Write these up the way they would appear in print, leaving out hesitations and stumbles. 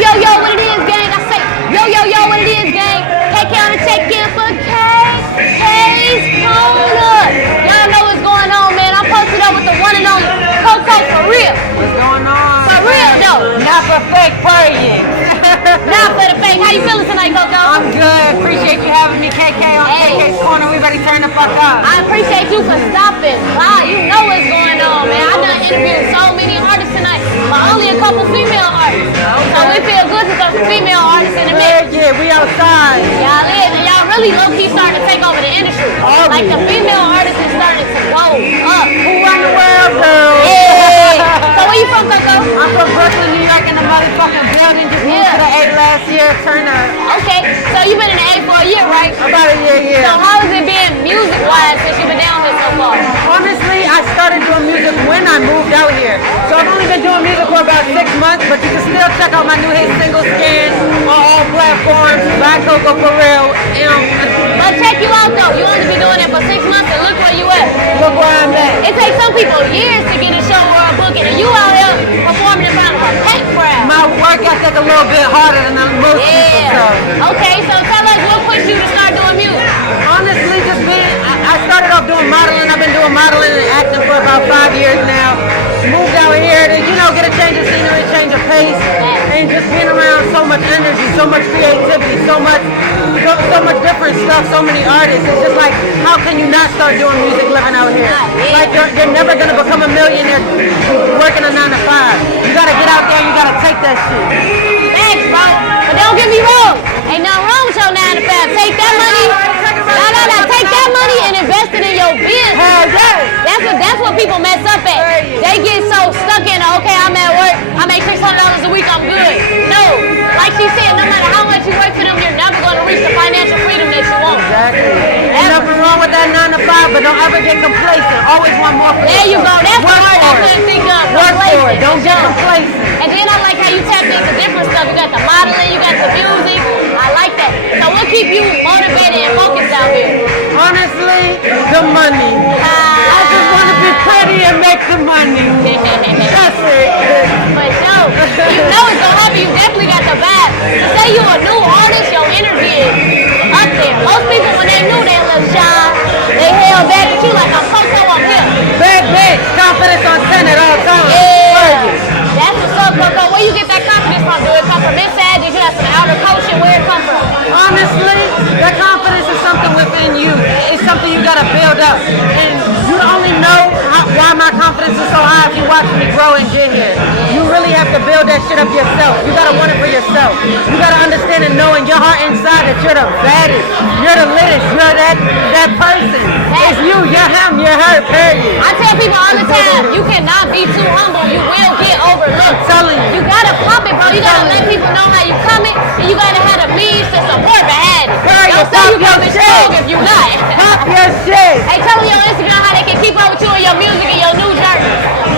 yo, yo, what it is, gang? I say, yo, yo, yo, what it is, gang? KK on the check-in for K's Corner. Y'all know what's going on, man. I'm posted up with the one and only Coco for real. What's going on? For real, though. Not for fake praying. Not for the fake. How you feeling tonight, Coco? I'm good. Appreciate you having me, KK, on KK's Corner. We ready to turn the fuck up. I appreciate you for stopping. Wow, you know what's going on, man. I done interviewed so many artists tonight, but only a couple female artists. So we feel good to some female artists in the mix. Yeah, we outside. Y'all is, and y'all really low-key starting to take over the industry. Like the female artists is starting to go up. Who run the world, girl? Yeah. So where you from, Coco? I'm from Brooklyn, New York, in the motherfucking building. Just moved to the A last year. Turn up. Okay, so you've been in the A for a year, right? About a year, yeah. So how has it been music-wise since you've been down here so far? Honestly, I started doing music when I moved out here. So I've only been doing music for about 6 months, but you can still check out my new hit single Skin on all platforms. By Coco for real. But check you out though. You only been doing it for 6 months and look where you at. Look where I'm at. It takes some people years to get a show or a booking, and you out here performing in front of a packed crowd. My work ethic a little bit harder than most people. So. Okay, so tell us what pushed you to start doing music. Honestly, just being, I started off doing modeling. I've been doing modeling and acting for about 5 years now. Moved out here to, get a change of scenery, change of pace, and just being around so much energy, so much creativity, so much different stuff, so many artists. It's just like, how can you not start doing music living out here? Like, you're never gonna become a millionaire working a 9 to 5. You gotta get out there, you gotta take that shit. Thanks, bro. But don't get me wrong. Ain't nothing wrong with your 9 to 5. Take that money. No. Take that money and invest it in your business. That's what people mess up at. They get so stuck in, okay, I'm at work, I make $600 a week, I'm good. No. Like she said, no matter how much you work for them, you're never going to reach the financial freedom that you want. Exactly. Ain't nothing wrong with that 9 to 5, but don't ever get complacent. Always want more for There you go. That's the word I couldn't think of. Work for it. Don't get complacent. And then I like how you tap into different stuff. You got the modeling, you got the music. I like that. So what keep you motivated and focused out here? Honestly, the money. I just want to be pretty and make the money. That's it. But yo, you know it's gonna happen. You definitely got the vibe. To say you a new artist, your energy is up there. Most people, when they knew they a little shy, they held back at you like, I'm Coco, I'm here. Bad bitch, confidence on 10 at all times. Yeah. That's what's up, Coco. Where you get that confidence from? Do it come from inside? Did you have some outer coaching? Where it come from? Honestly, that confidence is something within you. It's something you gotta build up. And you only know why my confidence is so high if you watch me grow and get here. You really have to build that shit up yourself. You gotta want it for yourself. You gotta understand and know in your heart inside that you're the baddest. You're the littest. You're that person. It's you. You're him. You're her. Period. I tell people all the time, you cannot be too humble. You will get overlooked. I'm telling you. You gotta pump it, bro. You gotta let people know how you coming, and you gotta have the means to support behind it. Don't say you coming strong if you not. Pop your shit. Hey, tell me on Instagram how they can keep up with you and your music and your new journey.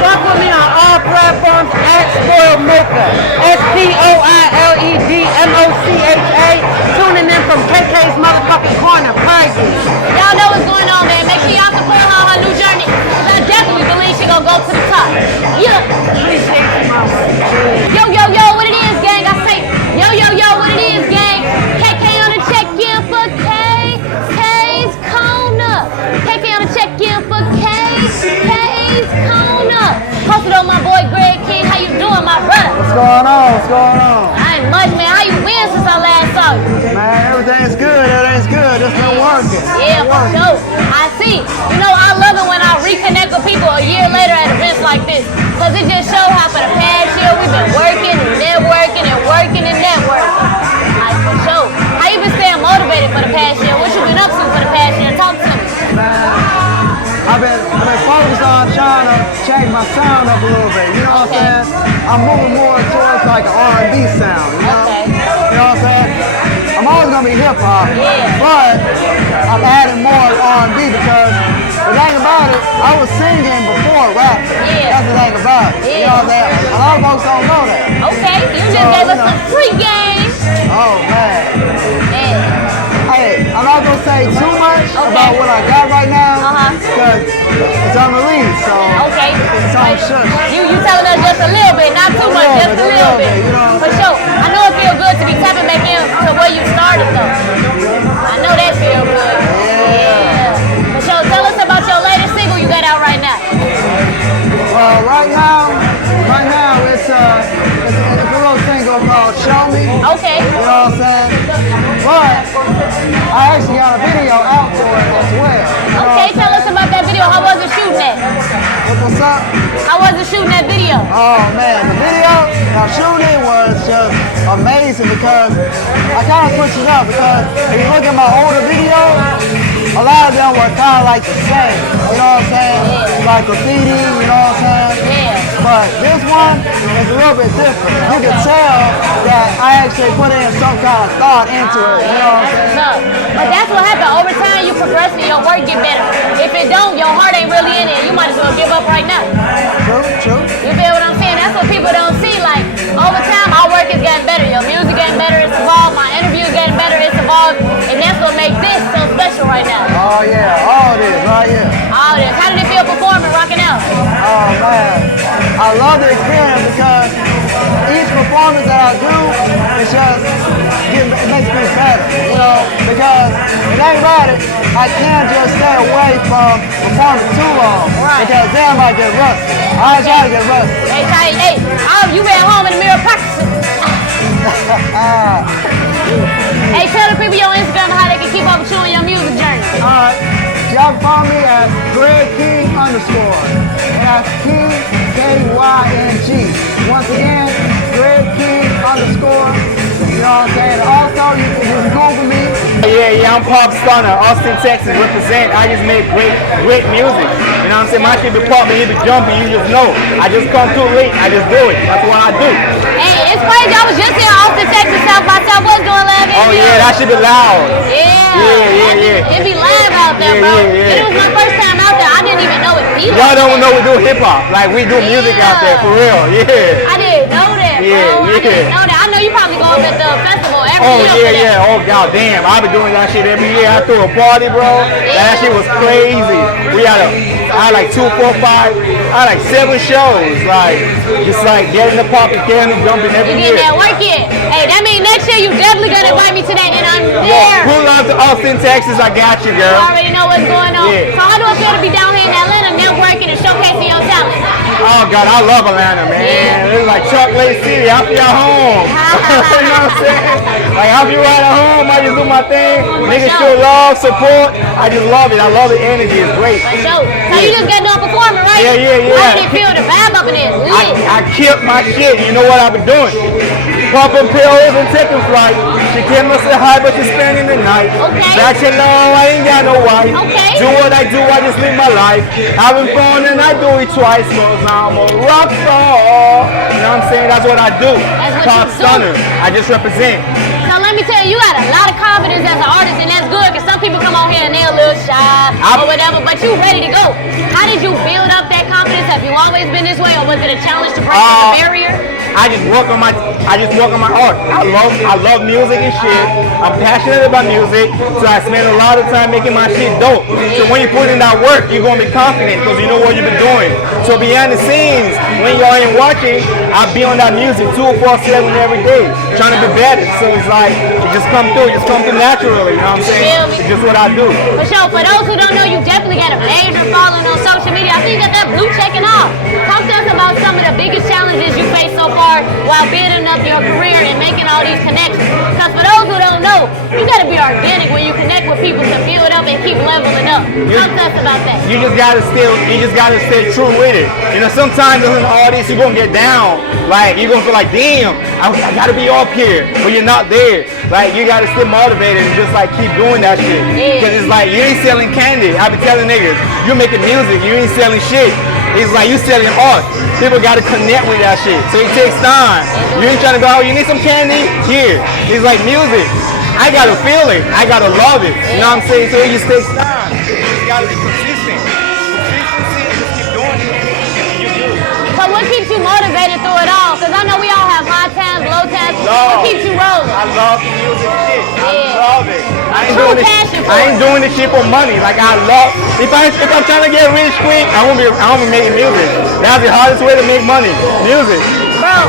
Fuck with me on all platforms at Spoiled Mocha. SPOILEDMOCHA. Tuning in from KK's motherfucking corner. Crazy. Y'all know what's going on, man. Make sure y'all support her on her new journey, because I definitely believe she gonna go to the top. Yeah. Appreciate you, mama. Yo, yo, yo, what it is, gang? I say, yo, yo, yo, what it is, gang? KK on the check-in for K's Corner. KK on the check-in for K's Corner. Posted on my boy Greg King. How you doing, my brother? What's going on? What's going on? I ain't much, man. How you been since I last saw you? Man, everything's good. Everything's good. Just been working. Yeah, for sure. I see. You know, I love it when I reconnect with people a year later at events like this, because it just shows how for the past year we've been working and networking and working and networking. Like, for sure. How you been staying motivated for the past year? What you been up to for the past year? Talk to me. Man, I've been focused on trying to change my sound up a little bit. You know what I'm saying? I'm moving more towards like an R&B sound. You know? Okay. You know what I'm saying? I'm always gonna be hip hop, but I'm adding more R&B because the thing about it, I was singing before rap. That's the thing about it. You know what I'm saying? A lot of folks don't know that. Okay, you just gave us some free game. Oh man. Yeah. Hey, I'm not gonna say too much about what I got right now because it's unreleased, so Okay. it's on shush. You telling us just just a little bit, not too much, just a little bit. You know For sure. I know it feels good to be tapping back in to where you started though. I know that feels good. Yeah. For sure. Tell us about your latest single you got out right now. Right now it's a little single called Show Me. Okay. You know what I'm saying? But I actually got a video out for it as well. Okay, tell us about that video. How was it shooting that? What's up? How was it shooting that video? Oh man, the video I'm shooting was just amazing because I kind of switched it up because if you look at my older videos, a lot of them were kind of like the same. You know what I'm saying? Like graffiti, you know what I'm saying? Yeah. But this one is a little bit different. You can tell that I actually put in some kind of thought into it. You know what I'm saying? But that's what happened. Over time, you progress and your work get better. If it don't, your heart ain't really in it. You might as well give up right now. True. You feel what I'm saying? That's what people don't see. Like, over time, our work is getting better. Your music getting better. It's evolved. My interview getting better. It's evolved. And that's what makes this so special right now. Oh yeah, all this right here. All this. How did it feel performing, rocking out? Oh man, I love the experience because each performance that I do, it makes me better, you know, because it ain't about it, I can't just stay away from performing too long, because then I might get rusty. I try to get rusty. Hey, you been home in the mirror practicing. Hey, tell the people on Instagram how they can keep up with you on your music journey. Alright, y'all can follow me at Greg King _ and that's King KYNG. Once again, Greg King _ you know what I'm saying? Also, you can just Google me. Yeah, I'm Pop Stunner, Austin, Texas, represent. I just make great music. You know what I'm saying? My shit be popping, you be jumping, you just know. I just come too late, I just do it. That's what I do. Hey, it's crazy. I was just here in Austin, Texas, South by Southwest doing live Oh yeah, that should be loud. Yeah. It be live out there, bro. Yeah. It was my first time out there. I didn't even know it be like Y'all don't that. know we do hip hop. Like we do music out there for real. Yeah. I didn't know that, bro. I didn't know that. I know you probably go up at the festival every year. Yeah. Oh god damn. I be doing that shit every year. I threw a party, bro. That shit was crazy. I had like 2, 4, 5, I had like 7 shows. Like just like getting the pop and getting them jumping every You year. getting that work in. Hey, that means next year you definitely gonna invite me to that, and I'm there. Pull up to Austin, Texas. I got you, You girl. already know what's going on. Yeah. So how do it feel to be down here in Atlanta networking and showcasing your talent? Oh God, I love Atlanta, man. Yeah. It's like Chocolate City. I feel home. You know what I'm saying? Like I feel right at home. I just do my thing. Niggas show love, support. I just love it. I love the energy. It's great. For sure. So you just got done performing, right? Yeah. How did it feel to vibe up in there? I killed my shit. You know what I've been doing? Popping pills and taking flight. She came to say hi, but she's spending the night. Okay. That you know I ain't got no wife. Okay. Do what I do, I just live my life. Having fun and I do it twice. Cause now I'm a rock star. You know what I'm saying? That's what I do. That's what Pop you do. Stunner. I just represent. So let me tell you, you got a lot of confidence as an artist, and that's good, because some people come on here and they're a little shy or whatever, but you ready to go. How did you build up that confidence? Have you always been this way, or was it a challenge to break through the barrier? I just work on my art. I love music and shit. I'm passionate about music, so I spend a lot of time making my shit dope. So when you put in that work, you're gonna be confident because you know what you've been doing. So behind the scenes, when y'all ain't watching, I be on that music 247 every day, trying to be better. So it's like it just come through naturally. You know what I'm saying? It's just what I do. For sure. For those who don't know, you definitely got a major following on social media. I think you got that blue checking off. Talk to us about some of the biggest challenges you face so far while building up your career and making all these connections. Because for those who don't know, you got to be organic when you connect with people to build up and keep leveling up. Talk to us about that. You just gotta stay true with it. You know, sometimes as an artist, you're gonna get down. Like you're gonna feel like, damn, I gotta be up here, but you're not there. Like you gotta stay motivated and just like keep doing that shit. Because it's like you ain't selling candy. I be telling niggas, you're making music, you ain't selling shit. It's like you selling art. People gotta connect with that shit. So it takes time. You ain't trying to go, oh, you need some candy? Here. It's like music. I gotta feel it. I gotta love it. You know what I'm saying? So it just takes time. You just gotta be consistent. Consistency and just keep doing it. And you do. So what keeps you motivated through it all? Because I know we all have high times, low times, What keeps you rolling? I love the music shit. I Yeah. love it. True passion for I ain't doing this shit for money. Like I love. If I'm trying to get rich quick, I won't be making music. That's the hardest way to make money. Music. Bro,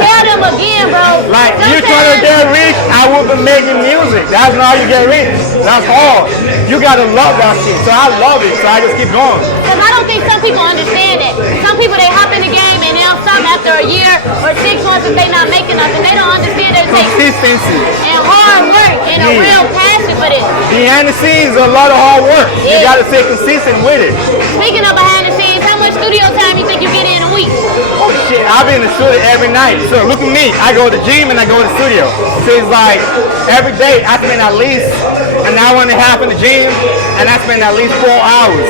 tell them again, bro. Like you trying to get rich, I will be making music. That's not how you get rich. That's hard. You gotta love that shit. So I love it. So I just keep going. Because I don't think some people understand that. Some people, they hop in the game and they'll stop after a year or 6 months if they not making nothing. They don't understand that it takes Consistency. and hard work and a real passion for this. Behind the scenes, a lot of hard work. You Yeah. gotta stay consistent with it. Speaking of behind the scenes, how much studio time you think you get in a week? Oh shit, I've been in the studio every night. So look at me. I go to the gym and I go to the studio. So it's like every day I spend at least an hour and a half in the gym and I spend at least 4 hours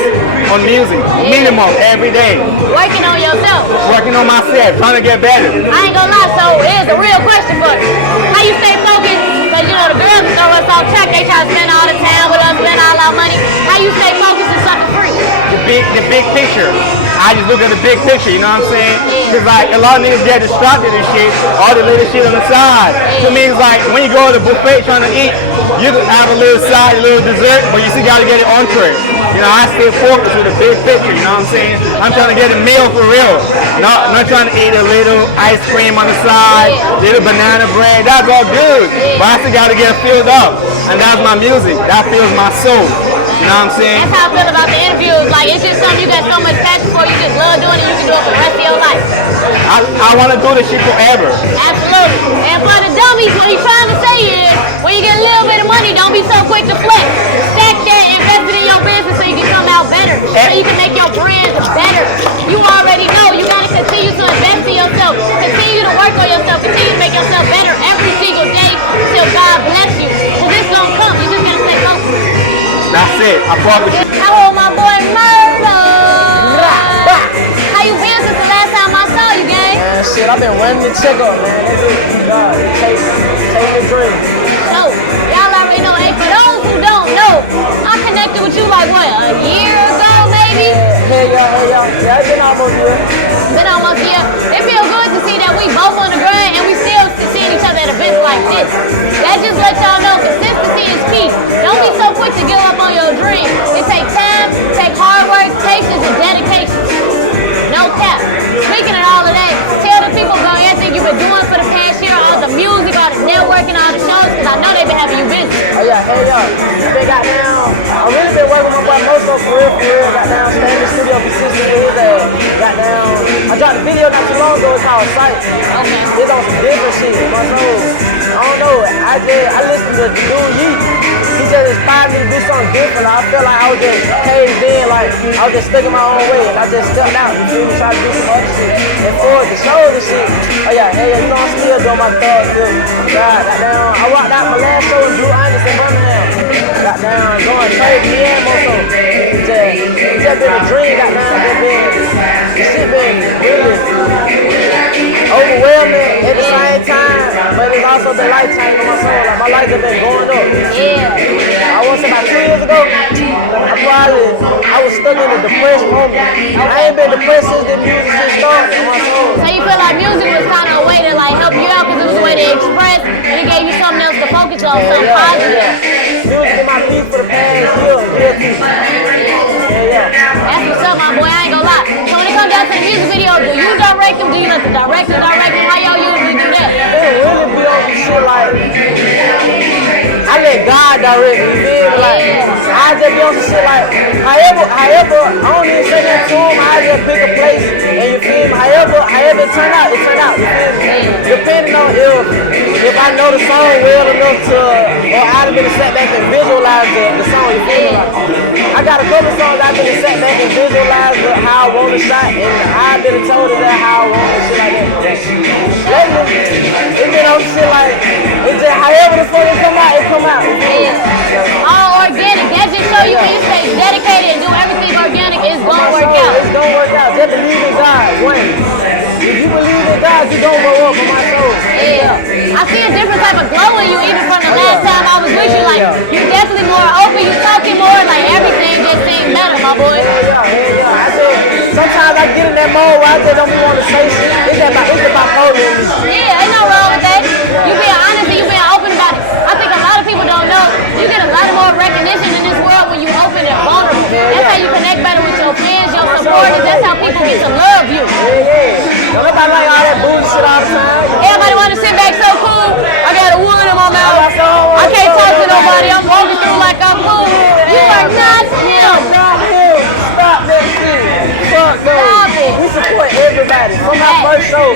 on music. Minimum every day. Working on yourself. Working on myself, trying to get better. I ain't gonna lie, so here's a real question for you. How you stay focused? Because you know the girls throw us off track. They try to spend all the time with us, spend all our money. How you stay focused on something free? The big picture. I just look at the big picture, you know what I'm saying? Because like a lot of niggas get distracted and shit, all the little shit on the side. To me it's like when you go to the buffet trying to eat, you can have a little side, a little dessert, but you still gotta get it entree. You know, I stay focused with the big picture, you know what I'm saying? I'm trying to get a meal for real. Not trying to eat a little ice cream on the side, little banana bread, that's all good. But I still gotta get filled up. And that's my music. That fills my soul. You know what I'm saying? That's how I feel about the interviews. Like, it's just something you got so much passion for. You just love doing it. You can do it for the rest of your life. I want to do this shit forever. Absolutely. And for the dummies, what he's trying to say is, when you get a little bit of money, don't be so quick to flex. Stack that, invest it in your business so you can come out better. So you can make your brand better. You already know. You got to continue to invest in yourself. Continue to work on yourself. Continue to make yourself better every single day till God bless you. Because it's going to come. You just got to stay focused. That's it. I fuck with you. I hold my boy Murder. How you been since the last time I saw you, gang? Man, shit, I've been running the check up, man. That's it. God, take the dream. So, y'all already know. Hey, for those who don't know, I connected with you like, what, a year ago, maybe? Hey, y'all. Yeah, it's been almost a year. Been almost a year. It feels good to see that we both on the grind and we still seeing each other at events like this. That just lets y'all know consistency is key. Don't be so quick to give up on your dream. It takes time, take hard work, patience, and dedication. No cap. Speaking of all of that, tell the people about everything you've been doing for the past year, all the music, all the networking, all the shows, because I know they've been having you busy. Oh, yeah, hey, y'all. They got down. I really been working with my boy Coco for real. Got down, stay in the studio consistent with his ass. Got down. I dropped a video not too long ago. It's called Sight. Okay. It's on some different shit. My soul. I don't know. I listened to Dude Yeet. He just inspired me to do something different. I felt like I was just caved in, like I was just sticking my own way, and I just stepped out. You feel me? Try to do some other shit. And for the shows and shit, oh yeah, hey, you know I'm still doing my thug still. Goddamn, I rocked out my last show in Blue Islands in Birmingham. Goddamn, going crazy, yeah, also. It's just been a dream. Goddamn, the shit been really overwhelming at the same time, but it's also been life-changing on my soul. Like my life has been going up. Yeah. I want to say about 2 years ago, I was stuck in a depressed moment. I ain't been depressed since the music shit started on my soul. So you feel like music was kind of a way to like help you out because it was a way to express and it gave you something else to focus on, something positive. Music in my feet for the past year, real deep. Yeah. That's what's up, my boy. I ain't gonna lie. So when it comes down to the music video, do you direct them? Do you let the director direct them? How y'all usually do that? It really be on some shit like, I let God direct me, you feel me? Like, I just be on some shit like, however, I don't even say that to him, I just pick a place, and you feel me? However it turn out, you feel me? Depending on if I know the song well enough to, or I'd have been to sit back and visualize the song, you feel me? Like, I got a couple songs I've been to sit back and visualize how I want the shot, and I've been told it that how I want it, shit like that. Lately, it's been on shit like, it's just however the fuck it come out, it come out. All organic. That just show you when you stay dedicated and do everything organic, it's gonna work out. It's gonna work out. Just believe in God. One. If you believe in God, you gonna grow up for my soul. Yeah. I see a different type of glow in you even from the last time I was with you. Like, you're definitely more open, you talking more, like everything just seems better, my boy. Yeah. I said, sometimes I get in that mode where I just don't be want to say shit. It's about polar. Yeah, ain't no wrong with that. supporters. That's how people get to love you. Yeah. Don't nobody like all that bullshit all the time. Everybody want to sit back so cool. I got a wood in my mouth. I can't talk to nobody. I'm walking through like I'm cool. You are not him. Stop that shit. Fuck no. We support everybody. From my first show,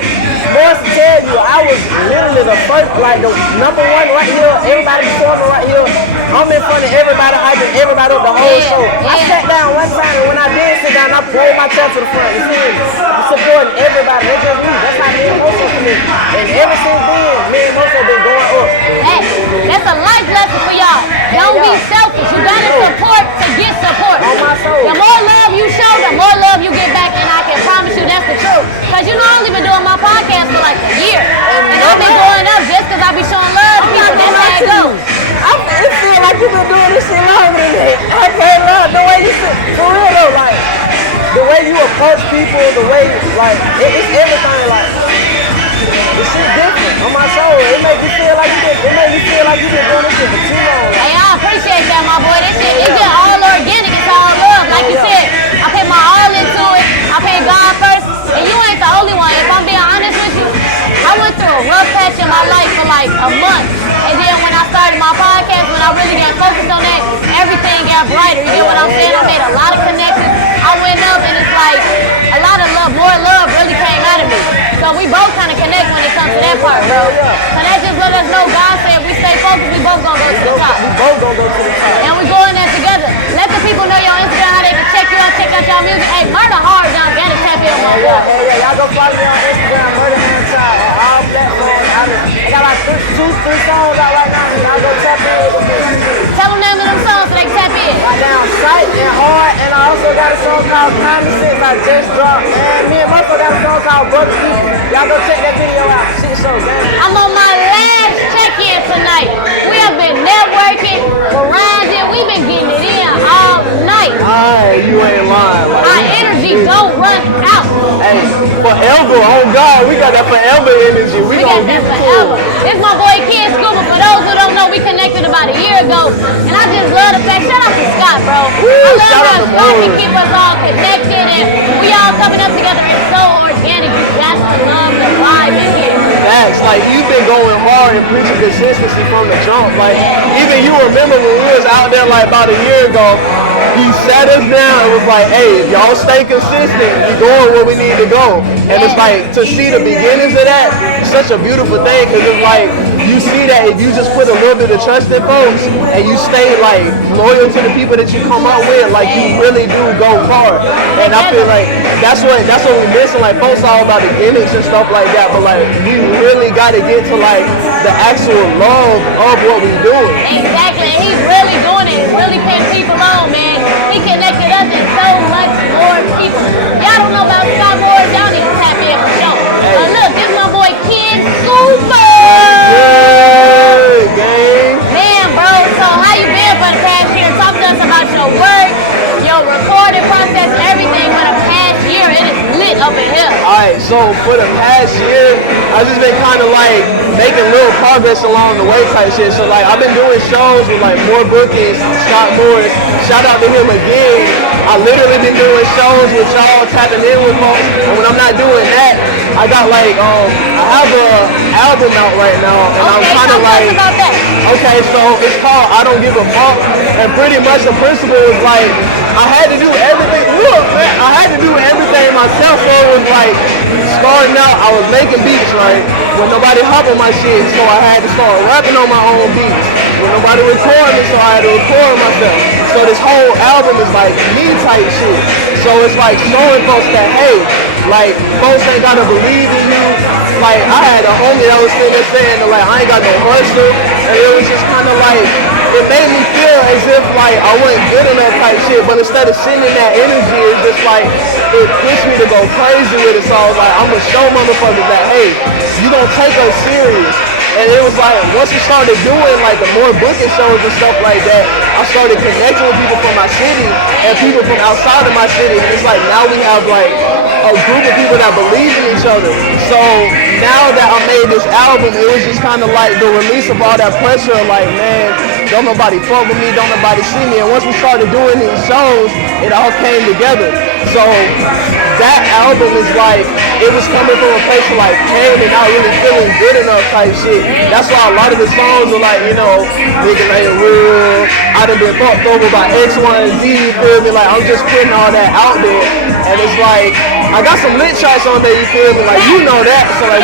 boys to tell you, I was literally the first, like the number one right here. Everybody performing right here. I'm in front of everybody, hyping everybody up the whole show. I sat down one time, and when I did sit down, I pulled my chair to the front. You see me? I'm supporting everybody. That's just me. That's how me and Moso connect. And ever since then, me and Moso been going up. Hey, that's a life lesson for y'all. Don't be selfish. You gotta support to get support. On my soul. The more love you show, the more love you get back, and I can promise you that's the truth. Cause you know I've only been doing my podcast for like a year, and I've been going up just cause I be showing love to people. That's how it goes. It feel like you've been doing this shit longer than that. I can't lie. The way you sit, for real though, like the way you approach people, the way like it's everything. Like the shit different on my soul. It make you feel like you've been doing this shit for too long. Hey, I appreciate that, my boy. This shit, it's just all organic. It's all love. Like you said, I put my all into it. I put God first. And you ain't the only one. If I'm being honest with you, I went through a rough patch in my life for like a month. And then when I started my podcast, when I really got focused on that, everything got brighter. You get what I'm saying? I made a lot of connections. I went up and it's like a lot of love, more love really came out of me. So we both kind of connect when it comes to that part, bro. So that just let us know God said if we stay focused, we both gonna go to the top. We both gonna go to the top. And we going there together. Let the people know your Instagram, how they can check you out, check out your music. Hey, Murder Hard John, gotta tap in, my boy. Yeah. Y'all go follow me on Instagram, Murder Hard John, on all platforms. I got like three songs out right now. Y'all go tap in with me. Tell them name of them songs so they can tap in. Right down Sight and Hard, and I also got a song called Common Sense I just dropped. And me and Moso got a song called Brother Steve. Y'all go check that video out. Shit so good. I'm on my last check-in tonight. We have been networking, grinding. We've been getting it in all night. Alright, you ain't lying. Like, Our energy don't run out. hey, forever, oh God, we got that forever energy. We got gonna that get forever. cool. This my boy Kid Scuba. For those who don't know, we connected about a year ago. And I just love the fact, shout out to Scott, bro. I love shout out how to Scott can Morris. keep us all connected and we all coming up together. It's so organic. You got to love the vibe in here. Facts, like you've been going hard and preaching consistency from the jump. Like even you remember when we was out there like about a year ago, he sat us down and was like, hey, if y'all stay consistent, we going where we need to go. And it's like to see the beginnings of that, it's such a beautiful thing because it's like you see that if you just put a little bit of trust in folks and you stay like loyal to the people that you come up with, like you really do go far. And I feel like that's what we're missing. Like folks all about the gimmicks and stuff like that, but like we really got to get to like the actual love of what we doing. Exactly, and he's really doing it. He's really putting people on, man. He connected us and so much more people. Y'all don't know about Scott Morris, y'all need to tap in for sure. But look, this my boy Kid Scuba. Hey, gang. Man, bro, so how you been for the past year? Talk to us about your work, your recording process, everything for the past year. It is lit up in here. Alright, so for the past year, I've just been kind of like making little progress along the way type shit. So like I've been doing shows with like more bookings, Scott Morris. Shout out to him again. I literally been doing shows with y'all, tapping in with folks. And when I'm not doing that, I got like I have a album out right now, and I'm kind of like about that. okay, so it's called I Don't Give a Fuck, and pretty much the principle is like I had to do everything. Look, man, I had to do everything myself. So it was like starting out, I was making beats, right? When nobody hop on my shit, so I had to start rapping on my own beats. When nobody record me, so I had to record myself. So this whole album is like me type shit. So it's like showing folks that hey, like folks ain't gotta believe in you. Like I had a homie that was sitting there saying that like I ain't got no hustle, and it was just kind of like it made me feel as if like I wasn't good enough type shit. But instead of sending that energy, it's just like it pushed me to go crazy with it. So I was like, I'm gonna show motherfuckers that hey, you gonna take us serious. And it was like, once we started doing like the more booking shows and stuff like that, I started connecting with people from my city and people from outside of my city. And it's like now we have like a group of people that believe in each other. So now that I made this album, it was just kind of like the release of all that pressure. Like, man, don't nobody fuck with me, don't nobody see me. And once we started doing these shows, it all came together. So that album is like, it was coming from a place of like pain and not really feeling good enough type shit. That's why a lot of the songs are like, you know, niggas ain't real, I done been fucked over by X, Y, and Z, you feel me? Like, I'm just putting all that out there. And it's like, I got some lit tracks on there, you feel me? Like, you know that. So like,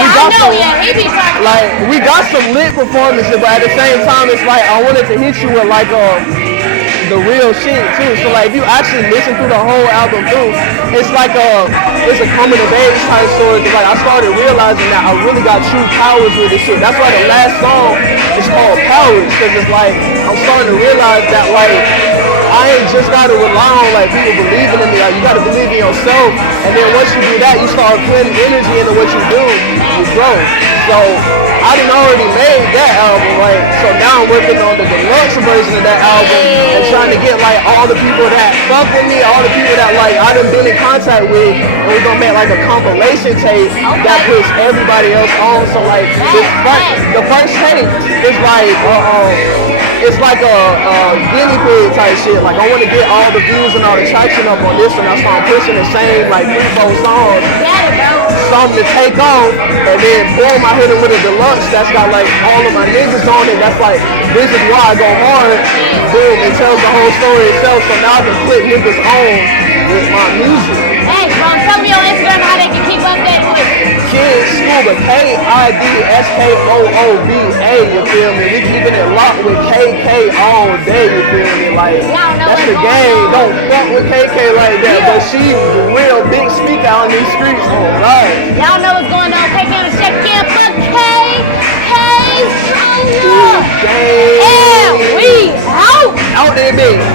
we got some lit performances, but at the same time, it's like, I wanted to hit you with like, the real shit too. So like if you actually listen through the whole album through, it's like it's a coming of age type story. Cause like I started realizing that I really got true powers with this shit. That's why the last song is called Powers, cause it's like I'm starting to realize that like I ain't just gotta rely on like people believing in me. Like you gotta believe in yourself, and then once you do that, you start putting energy into what you do, you grow. So I done already made that album, like, so now I'm working on the deluxe version of that album and trying to get like all the people that fuck with me, all the people that like I done been in contact with, and we're gonna make like a compilation tape that puts everybody else on. So like the first tape is like it's like a guinea pig type shit. Like I want to get all the views and all the traction up on this one. That's why I'm pushing the same like 3-4 songs. Something to take off, and then boom, I hit it with a deluxe that's got like all of my niggas on it. That's like, this is why I go hard. Boom, it tells the whole story itself. So now I can put niggas on with my music. Hey, bro, tell me on Instagram how they can keep updated with you. Kids Scuba, KIDSKOOBA, you feel me? We keeping it locked with KK all day, you feel me? Like, that's the game. Don't fuck with KK like that, but she the real big speaker on these streets. Alright. Y'all know what's going on. Take in, check in for KK. And we out. out there, baby.